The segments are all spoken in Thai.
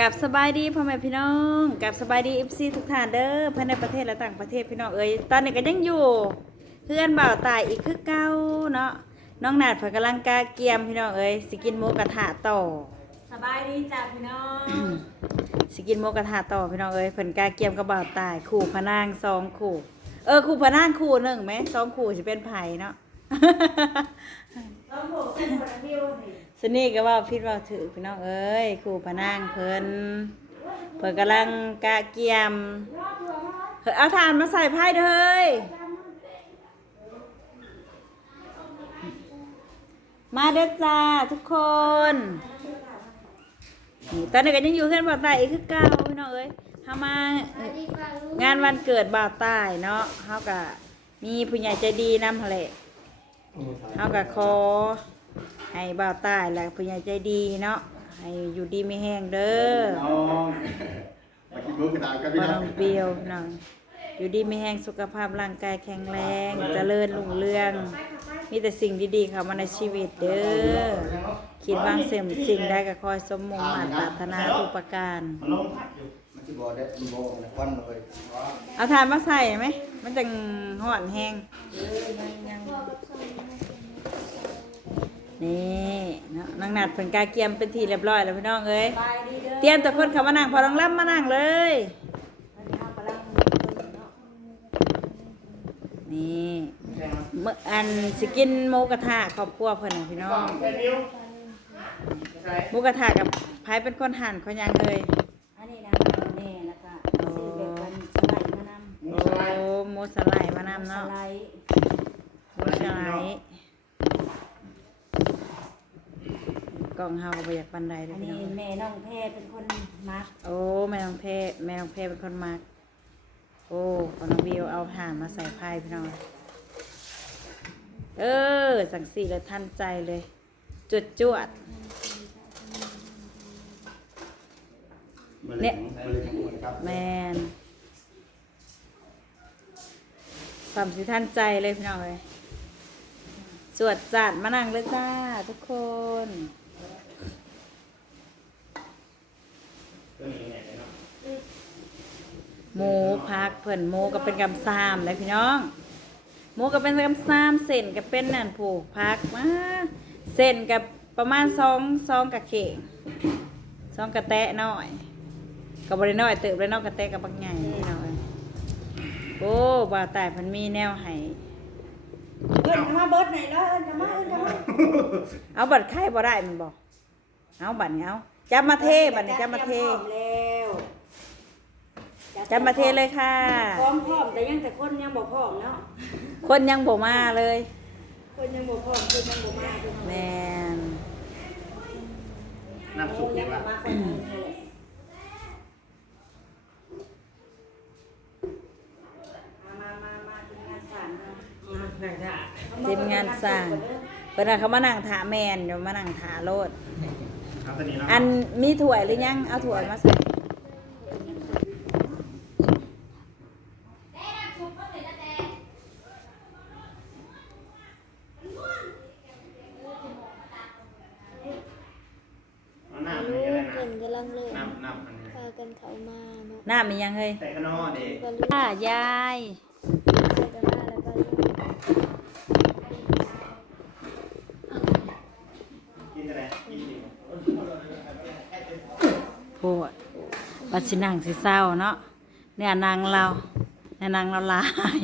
กับสบายดีพ่อแม่พี่น้องกับสบายดีเอฟซีทุกท่านเด้อภายในประเทศและต่างประเทศพี่น้องเอ้ยตอนนี้ก็ยังอยู่เพื่อนบ่าวตายอีกคือเก่าเนาะน้องนาดเพิ่นกำลังกาเกียมพี่น้องเอ้ยสิกินหมูกระทะต่อสบายดีจ้ะพี่น้องสิกินหมูกระทะต่อพี่น้องเอ้ยเพิ่นกาเกียมกับบ่าวตายคู่พะนางสองคู่เออคู่พะนางคู่หนึ่งไหมสองคู่สิเป็นไผ่เนาะต้องบอกเส้นคนละนิ้วนี่ สนี่ก็ว่าพิดว่าถือพี่น้องเอ้ยครูพนางเพิ่นเพิ่นกำลังกะเกียมเฮ้ยเอาถ่านมาใส่ไพ่เด้อเฮ้ยมาเด้อจ้าทุกคนตอนนี้ก็ยังอยู่เพื่อนบ่าวตายอีกคือเก่าพี่น้องเอ้ยเฮามางานวันเกิดบ่าวตายเนาะเฮาก็มีผู้ใหญ่ใจดีนำหั่นแหละเฮาก็ขอ ให้บ่าวใต้และผู้ใหญ่ใจดีเนาะให้อยู่ดีไม่แห้งเด้อน้องมากินหมูกระดาษกันพี่บ่น้ต้อองงเปรียวน้องอยู่ดีไม่แห้งสุขภาพร่างกายแข็งแรงเจริญรุ่งเรืองมีแต่สิ่งดีๆเข้ามาในชีวิตเด้อคิดวางเสมสิ่งใดก็คอยสมมุ่งมั่นปรารถนาทุกประการ มันลงพัดอยู่มันจะบอกได้มันบอกนะควันเลยเอาถ่านมาใส่ไหม มันจังห่อนแห้ง นี่เนาะนางนัดเพิ่นกาเกียมเป็นทีเรียบร้อยแล้วพี่น้องเอ้ยสบายดีเด้อเตรียมแต่คนเขามานั่งพอน้องล่ำมานั่งเลยวันนี้เรากำลังเบิ่งเนาะนี่มื้ออันสิกินหมูกระทะครอบครัวเพิ่นน่ะพี่น้องหมูกระทะกับไผเป็นคนหั่นเขายังเลยอันนี้นะแน่แล้วก็ซื้อแบบวันสไลด์มานำหมูโอ้สไลด์ หมูสไลด์มานำสเนาะไลด์หมูสไลด์ กล่องเฮาก็บ่อยากปันใดเลอัยนพี่นี้น้องแม่น้องแพรเป็นคนมักโอ้แม่น้องเพแม่น้องเพเป็นคนมัก โอ้พอน้องวิวเอาถ่านมาใส่พายพี่น้อง เออ สั่งสี่เลยทันใจเลย จวดจวดมะเร็งมะเร็งของคนครับแมนสัมสิทันใจเลยพี่น้องเลยจวดจัดมานั่งเลยจ้าทุกคน หมูพักเพิ่นหมูก็เป็นกำซามเลยพี่น้องหมูก็เป็นกำซามเส้นก็เป็นนั่นผูกพักมาเส้นกับประมาณสองสองกะเข่งสองกระแตะน้อยกับบริน้อยเติบเลยเนอกกระแตะกับบักใหญ่พี่น้องเอ้ยโอ้บ่าวตายเพันมีแนวให้เอิ้นเข้ามาเบิดไหนแล้วเอิ้นเข้ามาเอิ้นเข้ามาเอาบัตรไข่บ่ได้มันบอกเอาบัตรนี้เอาจับมาเทบัตรนี้จับมาเทพร้อมแล้ว จับมาเทเลยค่ะ พร้อมพร้อมแต่ยังแต่คนยังบ่พร้อมเนาะคนยังบ่มาเลย คนยังบ่พร้อมคนยังบ่มาคนแมนน้ำซุปยันี่งว่ามาคนนึงเลยมามามาทีมงานสารมาทีมงานสร้างเพิ่นน่ะเขามานั่งถาแมนอยู่มานั่งถาโลดครับตอนนี้เนาะอันมีถ้วยหรือยังเอาถ้วยมาใส่ เอาน้ำ ลู นี่ ก อะไร เพิ่น นะ กำลังเริ่ม น้ำน้ำอันนี้ พากันเข้ามาเนาะ หน้า มียังเฮ้ยแต่ข้างนอกเด็กก็ลูกอ่ายายพากันมาแล้วก็ลูกกินอะไรกินดิโพดบัดสินั่งสิเศร้าเนาะเนี่ยนางเราเนี่ยนางเราลาย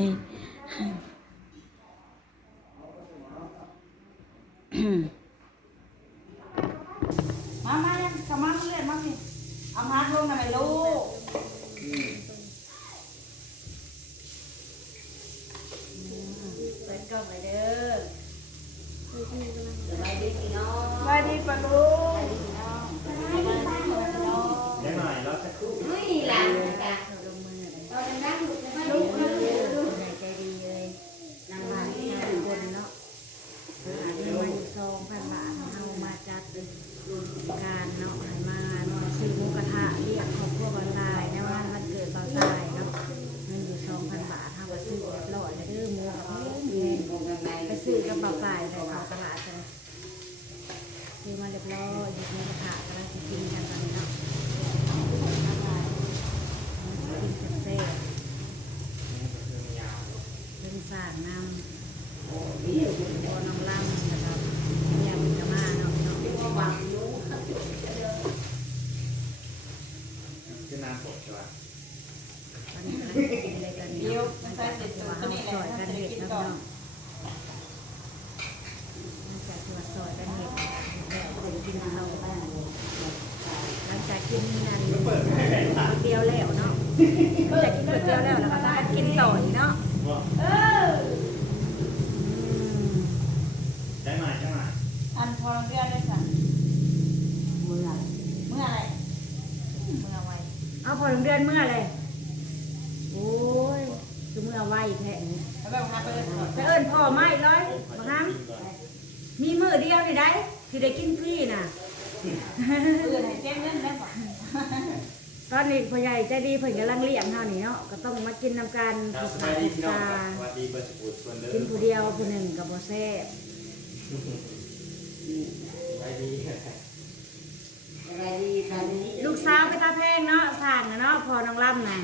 มามายังขมาเลื่นมาสิเอามาลงหน่อยลูกเปิด กล้องไปเด้อสบายดีพี่น้องสวัสดีปะลูกเดี๋ยวหน่อยแล้วสักครู่เฮ้ยหลานจ้ะเราเป็นนักลูกจะมาลูกลูกลูกใจดีเลยนางมาที่ห้าคนเนาะหาเงินมาอยู่สองพันบาทเฮามาจัดเป็นการเนาะให้มาเนาะซื้อหมูกระทะเรียกครอบครัวบรรลา โสดใช่ป่ะ ปัญหากินอะไรกัน เดี๋ยว เนาะ ใส่เสร็จ ตัว ตัว เฮา นี้แห ซ ละ อยกัน จะ เฮ็ด กิน เนาะ ก่อ เนาะ น มันจะตัวซอยกันเฮ็ดแบบคนกินเราบ้างหลังจากกินนั่น เปิดไม่ได้ค่ะ เดียวแล้วเนาะจากกินก๋วยเตี๋ยวแล้วแล้วก็มากินต่ออีกเนาะ ว่า อืม ได้มาใช่ไหม อันพอลงเรียนเลยค่ะ เมื่อ เมื่ออะไรเมื่อไว เอาพอถึงเดือนเมื่อเลยโอ้ยคือเมื่อไวแท้นี่แล้วแบบพาไปเลยก่อนไปเอิ้นพ่อไม่ร้อยบางครั้งมีมือเดียวนี่ได้ที่ได้กินฟรีน่ะเพื่อนให้เจ๊เงินได้ป่ะตอนนี้พ่อใหญ่ใจดีเพิ่นกำลังเลี้ยงเฮานี่เนาะก็ต้องมากินนำกันครัผูบกสตาบายดีผูกพี่น้องตาครับสวัสดีเบอร์สปูดส่วนเดิมกินผู้เดียวผู้หนึ่งก็บ่แซ่บสบายดี ลูกสาวไปตาแพงเนาะสร้างอะเนาะพอน้องล่ำน่ะ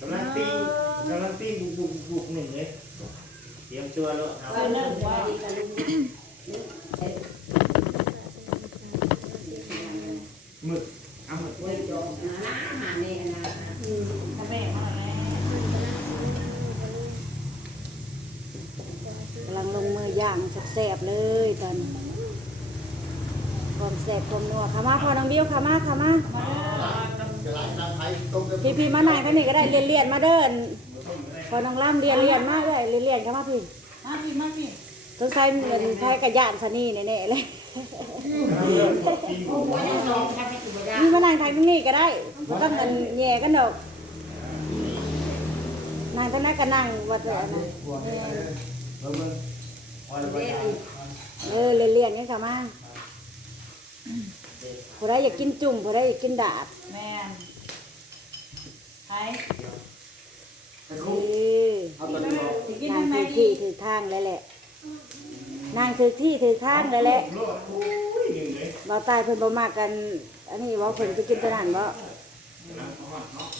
กำลังติ้งกำลังติ้งบุกบุกหนึ่งเลยเตรียมตัวแล้วเอาเราเริ่มว่าหมึกเอาหมึกไว้พ่อแม่มาแล้วกำลังลงมือย่างแซ่บๆเลยตอนนี้ ความแซ่บคมนัวขามาพอน้องบิวขามาขามาพี่พี่มาไหนท่านนี่ก็ได้เรียนเรียนมาเดินพอน้องล่ำเรียนเรียนมาได้เรียนเรียนขามาพี่มาพี่มาพี่ต้นไทรเหมือนไทยกระยานสนี่แน่ๆเลยมีมานั่งทางนี้ก็ได้บ่ต้องกันแย่กันดอกนั่งตรงนั้นก็นั่งว่าแต่อันนะเออเรียนๆกันค่ะมา ผู้ใดอยากกินจุ่มผู้ใดอยากกินดาบแม่ไปนี่กินนางทางไหนถือดีที่ถือทางเลยแหละ นางถือที่ถือทางเลยแหละโลดโอ้ยหนึ่งเลยบ่ตายเพิ่นบ่มากกัน อันนี้บ่เพิ่นไปกินตัวนั้นบ่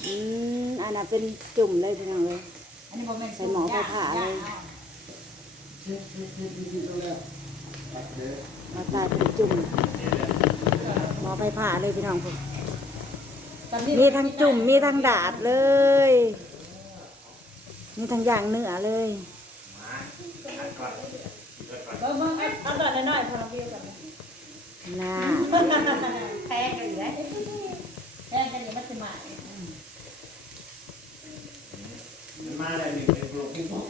อืมอันนั้นเป็นจุ่มเลยพี่น้องเอ้ย อันนี้โมเมนต์ใส่หมอไปผ่าเลย บ่ตายเป็นจุ่มหมอไปผ่าเลยพี่น้องพุ่นมีทั้งจุ่มมีทั้งดาดเลย มีทั้งอย่างเนื้อเลยเบิ่งเบิ่งเอาตอนน้อยๆพอเราเรียนกันน่าแพงกันอยู่แล้วแพงกันอยู่มันจะมามันมาได้หนึ่งเป็นโปรกินพวก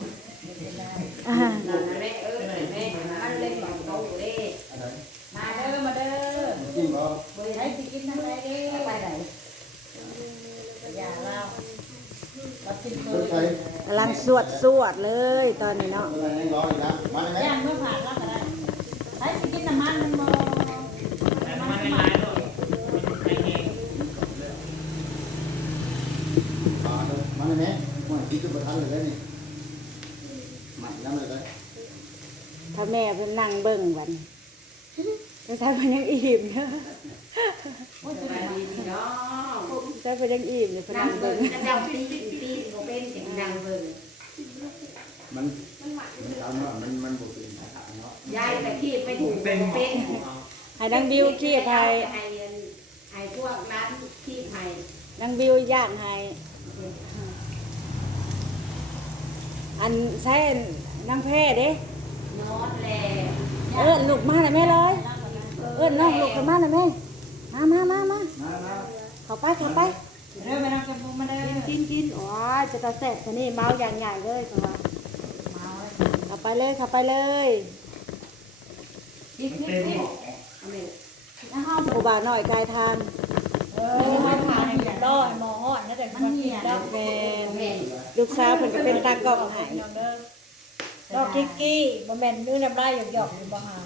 อ่า มาเด้อมาเด้อให้สิกินทางไหนเด้อไปไหนอย่าเล่าเรากินเคย กำลัง สวดสวดเลยตอนนี้เนาะย่างเมื่อผ่านแล้วก็ได้ให้สิกินน้ำมันมันบ่แต่มันไม่ร้ายหรอกไม่แห้งมันแม่ว่าคิดจะประทันเลยนี่มันยังเลยถ้าแม่เพิ่นนั่งเบิ่งวันก็ใช้เพิ่นยังอิ่มเนาะใช้เพิ่นยังอิ่มเลยเพิ่นนั่งเบิ่ง มันมันทำว่ามันมันบุกเป็นเนาะยายแต่ที่ไปถูกเป็นเป็นให้นางบิวขี้ไทยไอ้ไอ้พวกร้านที่ไทยนางบิวย่างให้อันใช้นางแพ้เด้นอดแลเอิ้นลูกมาเลยแม่เลยเอิ้นน้องลูกเข้ามาเลยแม่มามามามามาแล้วเข้าไปเข้าไป เด้อไปนั่งกับผมมาเด้อกินกินอ๋อจะตาแสบซะนี่เมาอย่างใหญ่เลยตัวเมาเลยเข้าไปเลยเข้าไปเลยกินมันกิเต็นมกิหนม้อนะฮะผู้บ่าวน้อยกายทานเออมาผ่านอย่างดอยหมอหอดนะแต่มันเหี่ยดอกแม่นลูกสาวเพิ่นก็เป็นตากล้องให้ดอกคิกกี้บ่แม่นมื้อน้ำลายหยอกๆอยู่บ่หา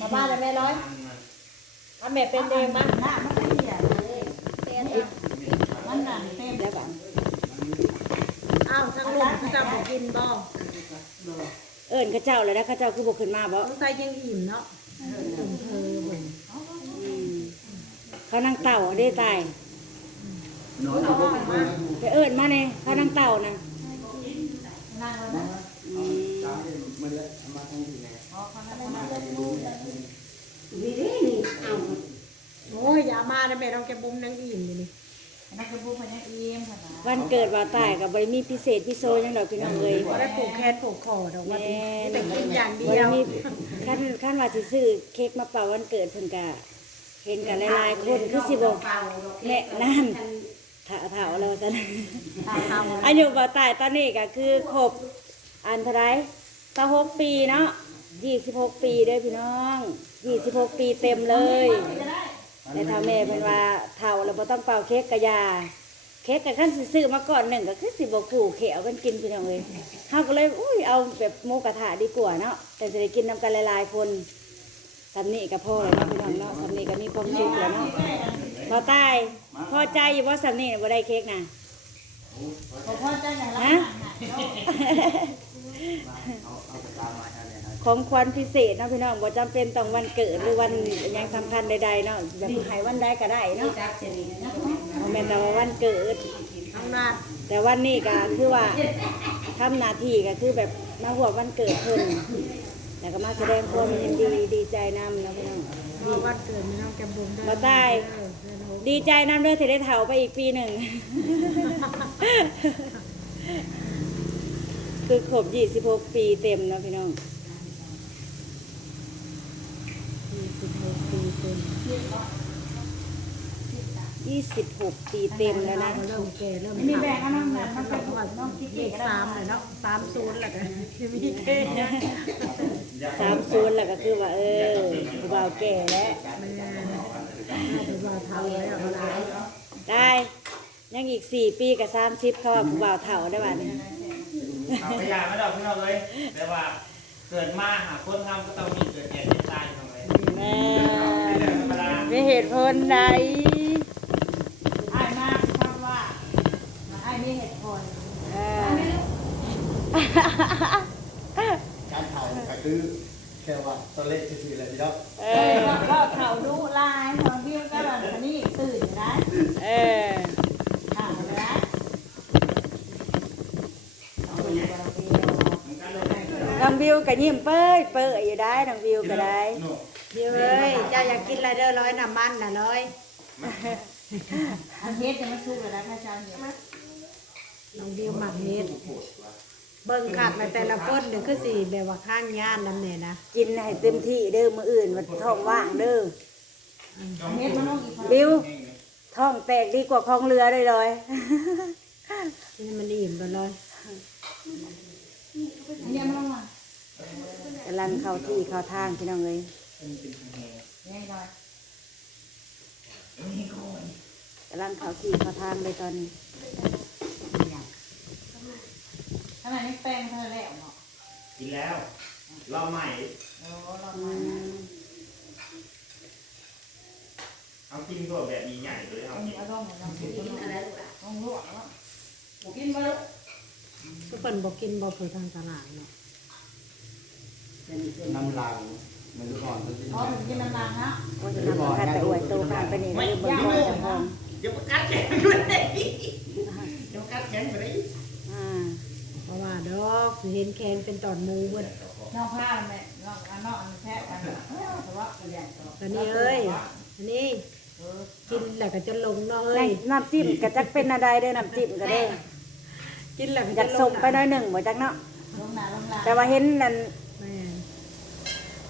มาบ้านเลยแม่ร้อยอันแม่เป็นเองมันหน้ามันไม่เหี่ยเลยมันหนังเต็ม แล้วก็ อ้าวทั้งลูกจะบ่กินบ่เอิ้นเขาเจ้าเลยนะเขาเจ้าคือบ่ขึ้นมาบ่ต้องใส่ยังอิ่มเนาะอืมเขานั่งเต่าได้ตายน้อยเอาพวกมันมาไปเอิ้นมาแน่เขานั่งเต่าน่ะนั่งแล้วนะอืมตามมันเลยมาทางที่ไหนมีได้นี่เอาโอ้ยอย่ามานะแม่ต้องแกบุ้มนังอิ่มอยู่นี่ นักกระบุกพนักเอี่ยมค่ะนะวันเกิดว่าตายกับบริมีพิเศษพิโซหยังดอกพี่น้องเลยบ่ได้ผูกแขนผูกคอดอกว่าแม่แต่กินอย่างเดีบยริวมีขั้นขั้นว่าสิซื้อเค้กมาเป่าวันเกิดเพิ่นกะเห็นกันหลายๆคนคือสิบอกแม่นั่นถาเถาแล้วซะนะทำอายุบ่ตายตอนนี้ก็คือครบอันเท่าไรสหกปีเนาะยี่สิบหกปีเด้อพี่น้องยี่สิบหกปีเต็มเลย แต่ถ้าแม่เป็นว่าเท่าแล้วบ่ต้องเป่าเค้กกะยา เค้กกับขั้นสิซื้อมาก่อนหนึ่งก็คือสิบกูเขียวกันกินพี่น้องเลยเฮาก็เลยอุ้ยเอาแบบหมูกระทะดีกว่าเนาะแต่จะได้กินน้ำกันหลายๆคนสำนีกับพ่อแล้วเนาะพี่น้องเนาะสำนีก็มีความสุขแล้วเนาะพอตายพอใจอยู่ว่าสำนีน่ะบ่ได้เค้กนะขอพ่อเจ้าอย่างละฮะ เอาเอาไปตามมาให้เลยนะของขวัญพิเศษเนาะพี่น้องบ่จำเป็นต้องวันเกิดหรือวันอยังสำคัญใดๆเนาะแบบให้วันใดก็ได้เนาะจักเสนีนะบ่แม่นแต่ว่าวันเกิด ทำนาดแต่วันนี้ก็คือว่าทำหน้าที่ก็คือแบบมาหัววันเกิดเพิ่นแล้วก็มาแสดงความยินดีดีใจนำนะพี่น้อง เพราะวันเกิดมีน้องแกมบุ๋มได้บ่ตายดีใจนำเด้อที่ได้เฒ่าไปอีกปีหนึ่ง คือครบ26 ปีเต็มเนาะพี่น้อง 26ปีเต็มแล้วนะเริ่มแก่เริ่มมีแบ่งกันน้องนะมันเป็นน้องคิดเลขสามเลยเนาะสามศูนย์แหละกันมีเท่สามศูนย์แล้วก็คือว่าเออผู้บ่าวแก่แล้วแม่เป็นว่าเท่าแล้วเวลาได้ยังอีกสี่ปีกับสามสิบเขาว่าผู้บ่าวเฒ่าได้บ้านี้เอาพยานมาดอกพี่น้องเลยแต่ว่าเกิดมาหาคนทำก็ต้องมีเกิดแก่เจ็บตายทำไมแม่ไม่ได้ธรร มดาไม่เหตุผลใดไอ้มากคำว่าไอ้มีเหตุผลเออการเผาก็คือแค่ว่าตัวเล็กซื่อๆเลยพี่น้องเอเอออก็เขาดูลายของพี่ก็แบบนี้ตื่นนะเออข่าวนะน้องวิวก็ยิ้มเป้ยเป้ยอยู่ได้น้องวิวก็ได้ เดี๋ยวเอ้ยเจ้าอยากกินอะไรเด้อร้อยน้ำมันน่ะร้อยอันเฮ็ดจะมาสู้เลยนะถ้าเจ้าเฮ็ดน้องดิวหมักเฮ็ดเบิ่งคักในแต่ละคนเดี๋ยวคือสิแบบว่าข้างย่านน้ำเนี่ยนะกินให้เต็มที่เด้อมื้ออื่นวันท้องว่างเด้อเฮ็ดมันต้องอีกวิวท้องแตกดีกว่าของเรือเลยเลยนี่มันอิ่มไปเลยเนี่ยมันต้องมากำลังเข้าที่เข้าทางพี่น้องเลย เนี่ยหน่อยกำลังเข้าที่เข้าทางเลยตอนนี้ขนาดนี้แป้งเท่าแล้วเนาะกินแล้วรอบใหม่โอ้เราอืมเอากินตัวแบบนี้ใหญ่เลยเอากินเอาลงเอาลงกินอะไรลูกอะลงลวกแล้วกินมาลูกทุกคนบอกกินบอกเปิดทางตลาดเนาะน้ำลางเห มือนทุกคนทุกทีอ๋อถึงกินนานๆนะโอ้ยทำกันแต่อวยโตผ่านไปนี่เลยเบิ่งก่อนจะพองเดี๋ยวกัดแขนกูเลยเดี๋ยวกัดแขนกูเลยอ่าเพราะว่าดอกสิเห็นแคนเป็นตอนหมูเบิดน้องผ้าแม่น้องอันน้องอันแท้กันแต่ว่าเรียนต่อตอนนี้เอ้ยอันนี้กินแล้วก็จะลงเนาะเอ้ในยน้ำจิ้มก็จักเป็นอะไรเด้อน้ำจิ้มก็ได้กินแล้วก็อจะยากลส่งงไปหน้อยหนึ่งบ่จักเนาะลงหนาลงหนาแต่ว่าเห็นนั่นแม่น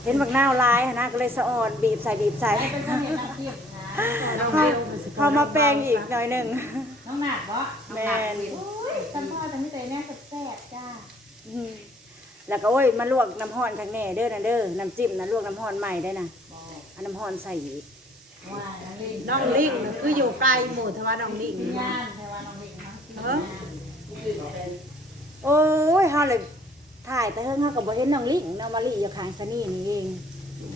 เห็นบักนาวลายหั้นนะก็เลยสะอ่อนบีบใส่บีบใส่เป็นคนเห็นน้ำจิ้มนะน้องพอเบลก็สิพอมาแปลงอีกหน่อยหนึ่งน้องหนักบ่แมนอุ้ยจำพ่อจำไม่ใจแม่แซ่บจ้าอืมแล้วก็โอ้ยมาลวกน้ำห้อนข้างแน่เด้อนะเด้อน้ำจิ้มนะลวกน้ำห้อนใหม่ได้นะเอาน้ำห้อนใส่อีกว่าลิงน้องลิงน่ะคืออยู่ไกลหมู่ทว่าน้องลิงย่านแต่ว่าน้องลิงนะเออโอ้ยเฮาเลย ถ่ายแต่เฮิงเฮาก็บ่เห็นน้องลิงน้องมะลิอยู่ข้างสนี่นี่เอง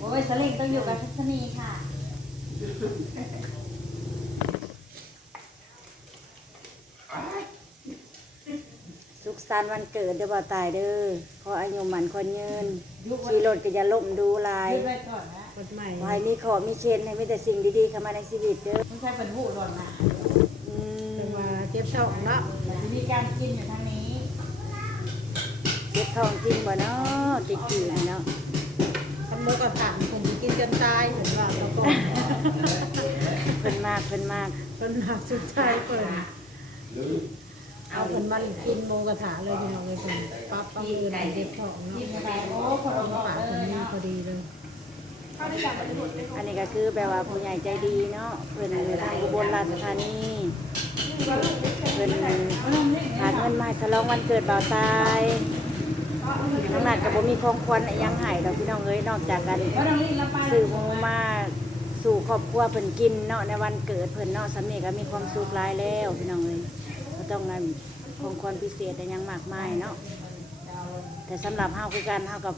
โอ้ยสลิงต้องอยู่กับทัศนีค่ะสุขสันต์วันเกิดเด้อบ่ตายเด้อขออายุหมันคนยืนขี่รถก็อย่าล้มดูลายยืดไว้ก่อนนะกฎใหม่ขอให้มีขอมีเชนให้มีแต่สิ่งดีๆเข้ามาในชีวิตเด้อไม่ใช่เป็นหูหล่นนะอืมเป็นว่าเจ็บท้องเนาะจะมีการกินอยู่ทางนี้ เจ็บท้องจริงบ่เนาะติดกี่เนาะทำหมูกระถางผมสิกินจนตายเหมือนว่าเราก็เพิ่นมากเพิ่นมากเพิ่นหักสุดใจเพิ่นหรือเอาเพิ่นมันกินหมูกระทะเลยพี่น้องเลยเพิ่นปั๊บปั๊บมือไหนเด็กของเนาะโอ้คนละปากเพิ่นมีพอดีเลยอันนี้ก็คือแบบว่าผู้ใหญ่ใจดีเนาะเพิ่นอยู่ทางอุบลราชธานีเพิ่นหาเงินมาให้ฉลองวันเกิดบ่าวตาย น้องนัดก็บ่มีของขวัญอิหยังให้ดอกพี่น้องเอ้ยนอกจากกันซื้อหมูมาสู่ครอบครัวเพิ่นกินเนาะในวันเกิดเพิ่นเนาะสำนี้ก็มีความสุขหลายแล้วพี่น้องเอ้ยบ่ต้องงานของขวัญพิเศษอิหยังมากมายเนาะแต่สำหรับเฮาคือกันเฮากับ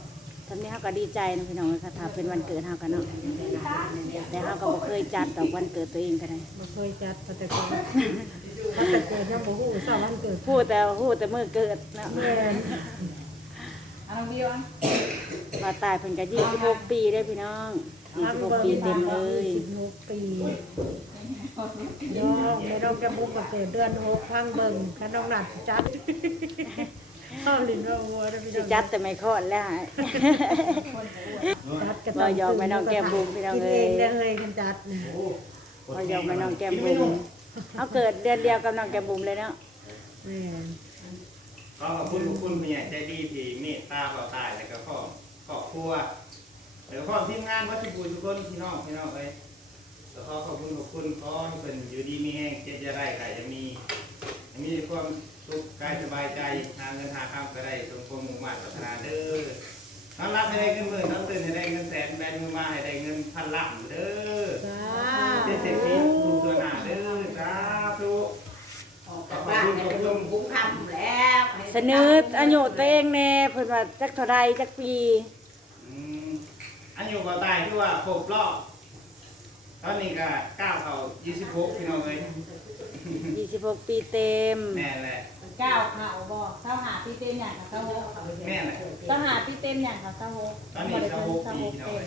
ทำนี้เฮาก็ดีใจนะพี่น้องเอ้ยค่ะถ้าเป็นวันเกิดเฮากันเนาะแต่เฮาก็บ่เคยจัดดอกวันเกิดตัวเองก็ได้บ่เคยจัดปฏิกิริยาถ้าแต่เกิดยังบ่ฮู้เศร้าวันเกิดพูดแต่พูดแต่มื้อเกิดเนาะ แม่น เอาน้องวิวอะว่าตายเพิ่นก็26ปีได้อพี่น้อง26ปีเต็มเลย16ปีน้องไม่ต้องจะบุกกับเกิดเดือนหกพังเบิ่งคันน้องนัดจัดเข้าลิ้นว่าวัวนะพี่สิน้องจัดแต่ไม่คลอดแล้วฮะ จัดกระบ่ยอมให้น้องแก้มบุ๋มพี่น้องเอ้ยกินเองได้เลยกันจัดนะพอยอมไปน้องแก้มบุ๋มเอาเกิดเดือนเดียวกับน้องแก้มบุ๋มเลยเนาะแม่ นก็ขอบคุณทุกคนผู้ใหญ่ใจดีที่เมตตาเราตายแล้วก็ขอขอบครัวแล้วก็ทีมงานวัดทุกบุญทุกคนพี่น้องพี่น้องเอ้ยแล้วก็ขอบคุณขอบคุณขอให้เป็นอยู่ดีมีแห้งเจ็บจะได้ใครจะมีจะมีความสุขกายสบายใจหาเงินหาข้ามก็ได้สมความมุ่งมั่นปรารถนาเด้อน้องรับให้ได้เงินหมื่นน้องตื่นให้ได้เงินแสนแบนมือมาให้ได้เงินพันล้านเด้อเจ็ดสิบปีดูตัวหน้าเด้อสาธุ ออกจาก บ้านเนี่ยเป็นลมบุ้งคำแล้วเสนออายุตัวเองแน่เพิ่นว่าจักเท่าใดจักปีอืมอันอยู่บ่ตายที่ว่าครบรอบตอนนี้ก็ก้าวเข้า26พี่น้องเอ้ย26 ปีเต็มแม่นแหละก้าวเข่าบ่เศร้าหาพี่เต็มอย่างค่ะเศร้าโฮแม่นแหละเศร้าหาพี่เต็มอย่างค่ะเศร้าโฮตอนนี้เศร้าโฮปีพี่น้องเอ้ย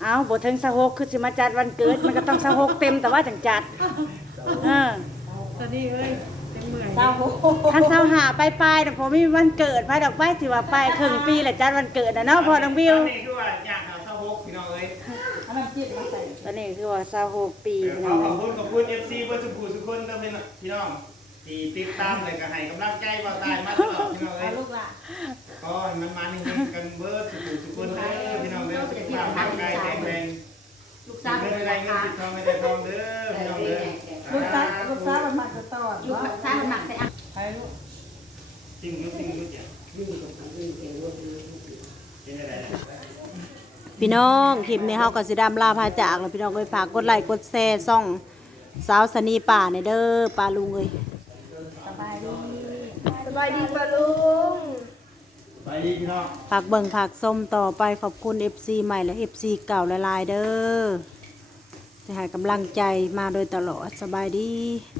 เอาบ่ถึงสะหกคือสิมาจัดวันเกิด มันก็ต้องสะหกเต็มแต่ว่าจังจัด เออ ตอนนี้เอ้ยจัง เมื่อยเศร้าโฮท่านเศร้าหาไปปลายๆแต่ผมมีวันเกิดไปดอกไม้ถือว่าไปครึ่งปีแหละจัดวันเกิดนะเนาะพอน้องวิวตอนนี้คือว่าอยากเข้าเศร้าโฮพี่น้องเอ้ยเอาน้ำจิ้มมาใส่ตอนนี้คือว่าสะหกปีเออพี่ขน้อองขอบคุณขอบคุณ FC เบ่ทุกผู้ทุกคนเด้อพี่น้องที่ติดตามแล้วก็ให้กำลังใจบ่ตายมาตลอดพี่น้องเอาเอ้ยลูกละก็ให้มันมานิ่งๆกันเบิดทุกผู้ทุกคนเด้อพี่น้องเด้อสุขภาพร่างกายแข็งแรงลูกสาวไม่เป็นได้ไรเงินคะติดทองไม่ได้ทองเด้อพี่น้องเด้อลูกสาวลูกสาวมันมาจะตอดลูกสาวหนักแต่อะไปลูก จริงยุจริงยุจ้ะเป็นอะไรนะพี่น้องคลิปนี้เฮาก็สิดำลาพาจากแล้วพี่น้องเอ้ยฝากกดไลค์กดแชร์ซ่องสาวสนีป่าเนี่ยเด้อป่าลุงเอ้ยสบายดีสบายดีปะลุงไปดีพี่น้องฝากเบิ่งฝากส้มต่อไปขอบคุณ FC ใหม่และ FC เก่าหลายๆเด้อจะให้กำลังใจมาโดยตลอดสบายดี